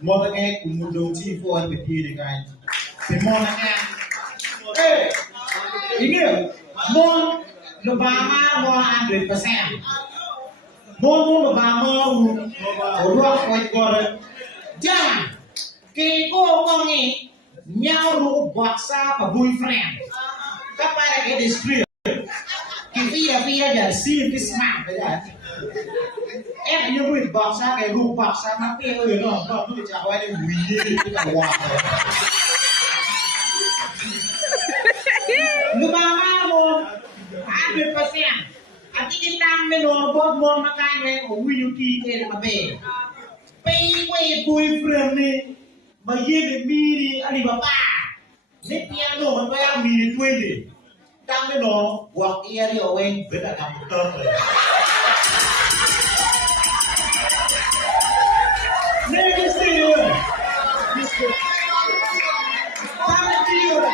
món cái cùng một đồng chi phô anh phải thi được cái món cái ê ý nghĩa món nó bà ma món 100% món nó bà ma ở ruột quay qua jangan kiko kongi nhau lu baksa và boyfriend các bạn cái description via dari si smart ya như vui baksa cái lu baksa mà kia rồi nó chả quay được vui cái quả lu mama mo 100% ati kita menobot mon makan we vui yuki ke ma be quay boyfriend này mà yên mi đi anh đi bà nếp piano mà quay mi đi quên đi tăng cái nó hoặc ia đi ở bên với lại làm một tơ rồi nên cái gì rồi tăng cái gì rồi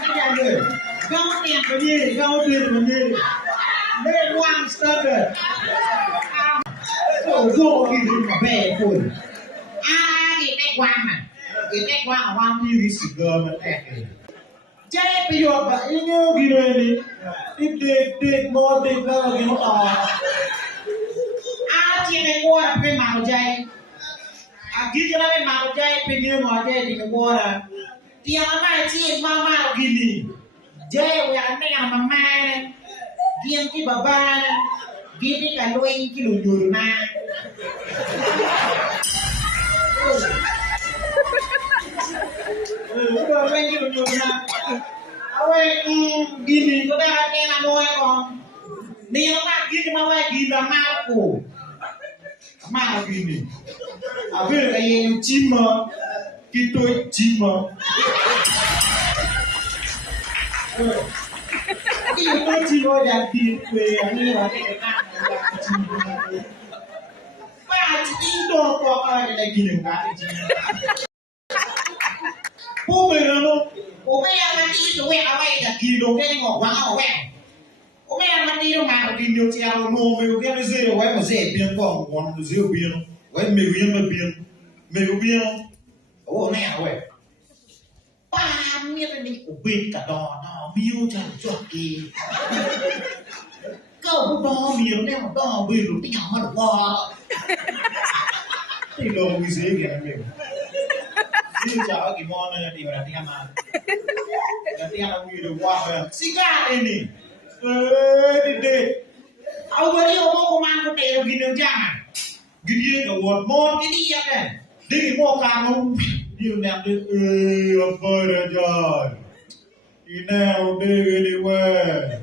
mấy nhà người gao tiền của gì gao tiền của gì nên one star rồi rô thì đừng mà về rồi cái cách quang hoang như cái sự gờ mà tẹt rồi chết bây giờ vậy như cái này đi đi mò đi ra cái nó to chị này qua bên màu dây kia cho nó bên màu dây bên kia màu dây thì nó qua tiền nó mai chị mama gini dây yang này là mama này tiền cái bà này gini cả đôi cái lùn lùn mà udah lagi lucunya awe gini ko da ke na mo ko ni ma gini ma wa gini ma ko ma gini awe ka yen chima kito chima ki to chima ya di pe ani wa ke ka chima pa chindo ko ka le gini ka chima bố mình nó bố mẹ ăn đi tụi mẹ ở đây là kỳ đồ cái ngọc vàng ở quẹt bố mẹ ăn đi đâu mà kỳ nhiều treo nô mình cái nó dễ đâu mà dễ biên còn còn dễ biên vậy mình có biên không bố mẹ ở quẹt ba miết đi của bên cả đò nó biêu chẳng chọn kỳ câu đò miếng này mà đò bên được cái nhỏ mà được bò thì đồ cái dễ kìa mình ini cara gimana nih berarti sama video wah sikat ini dede aku beri omong komando teh gini jangan gini ngawat mon ini ya kan di mau kamu di nanti apa aja ini udah gini weh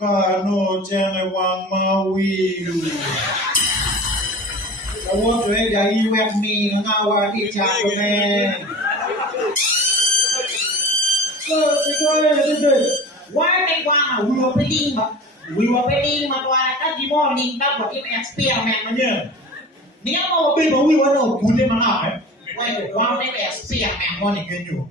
kano jangan wang mawi Ủa tụi em dạy yêu em mì nó ngao qua thì chào tụi em Why they want we were paying mà qua các chị mò nhìn ta của cái experiment mà nhớ nếu mà bên đó we were no good mà nói quay được qua cái experiment mà này cái nhiều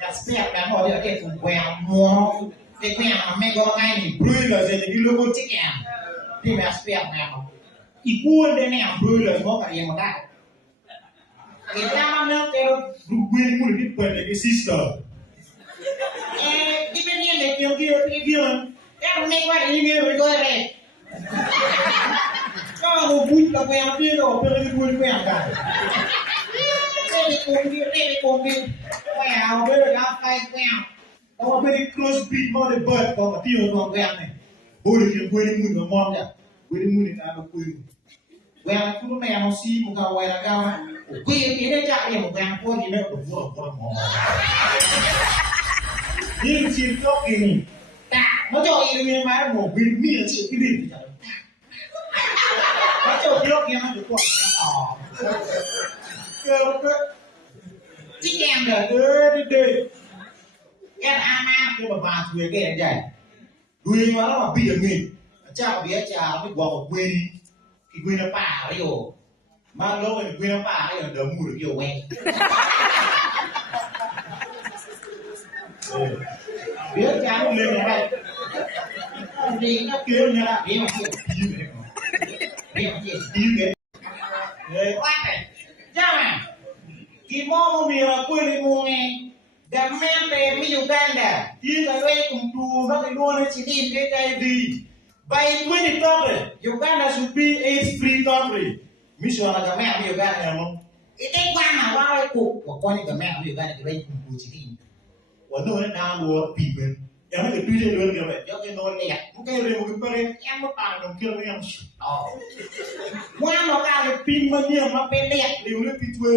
experiment mà được cái phần quẹo mua cái quẹo mà mấy con ngay thì bươi là gì thì cái logo chiếc em thì experiment ikuan dia ni ambil lah semua kat yang mana. Kita mana kalau rubuhin mulu di pada ke sister. Di mana ni kio. Yang ni kuat ini berikut ni. Kau rubuhin tak payah dia tu, pergi rubuhin payah kan. Ni kombi. Payah, berapa payah. Kau pergi close beat mau di bird, kau mati orang payah ni. Boleh dia boleh mulu ngomong dia. Boleh mulu tak ada pun. Quen cũng mẹ nó xi một cầu quay là cao á, quên cái đấy chạy đi một quen thôi thì nó đủ rồi con mò. Nhưng chim chóc kì, nó cho ý nghe má một bình miệng chịu cái gì thì chẳng. Nó cho chóc nghe nó được quậy nó cơ chiếc em rồi đi. Em ama cái bà thuê cái em vậy, thuê mà nó mà bị được nghỉ, chào biết chào cái quả một quên quên nó bà đấy rồi mà lâu rồi quên nó bà đấy rồi đỡ mùi được nhiều quen biết cha nó lên này đi nó kêu như là đi mà kêu đi mà kêu đi cái đấy quát này Kimomo mira kweli munge. Gamete mi Uganda. Ila wei kumtu baki luone chini HIV. By 2030, Uganda should be AIDS-free country. Mission na gamete mi Uganda mo. Ite kwana wawe ku wakoni gamete mi Uganda wei kumtu chini. Wano na luo piben. Yang ada tujuh dua kira, yang ke nol ni ya. Mungkin ada mungkin pare, yang bertang dong kira yang oh. Mana kalau pin mana mapelek, dia boleh pitwe.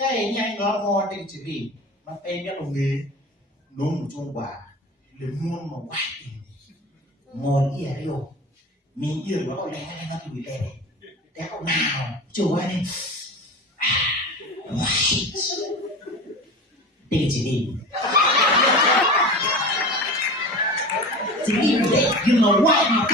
Kayaknya nggak mau ada jadi, mapelek longe, nung coba, lemon mau wah, mau iya rio, minggir kalau leh nggak tuh leh, tengok now, coba nih, wah, jadi. Jadi you know what my